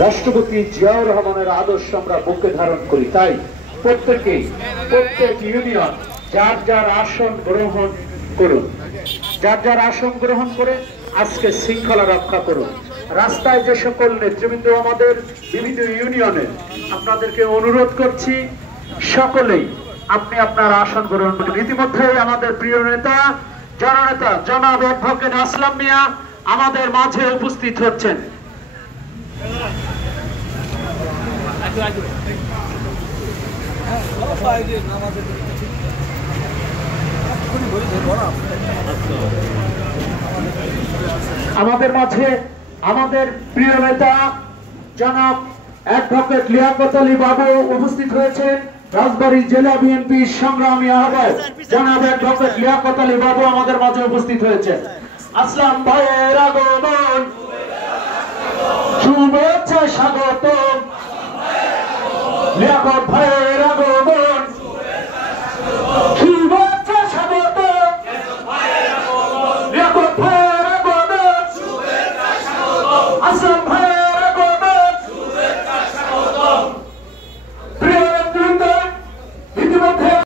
রাষ্ট্রপতি জিয়াউর রহমানের আদর্শ আমরা বুকে ধারণ করি। তাই প্রত্যেক ইউনিয়ন যার যার আসন গ্রহণ করুন, যার যার আসন গ্রহণ করে আজকে শৃঙ্খলা রক্ষা করুন। রাস্তায় যে সকল নেতৃবৃন্দ আমাদের বিভিন্ন ইউনিয়নের, আপনাদেরকে অনুরোধ করছি সকলেই আপনি আপনার আসন গ্রহণ করুন। ইতিমধ্যে আমাদের প্রিয় নেতা জননেতা জনাব অ্যাডভোকেট আসলাম মিয়া আমাদের মাঝে উপস্থিত হচ্ছেন। আমাদের মাঝে আমাদের প্রিয় নেতা জনাব অ্যাডভোকেট লিয়াকত আলী বাবু উপস্থিত হয়েছেন। রাজবাড়ী জেলা বিএনপির সংগ্রামী আহ্বায়ক জনাব অ্যাডভোকেট লিয়াকত আলী বাবু আমাদের মাঝে উপস্থিত হয়েছেন। আসলাম ভাইয়ের আগমন, শুভেচ্ছা স্বাগত লিয়াকত ভাইয়ের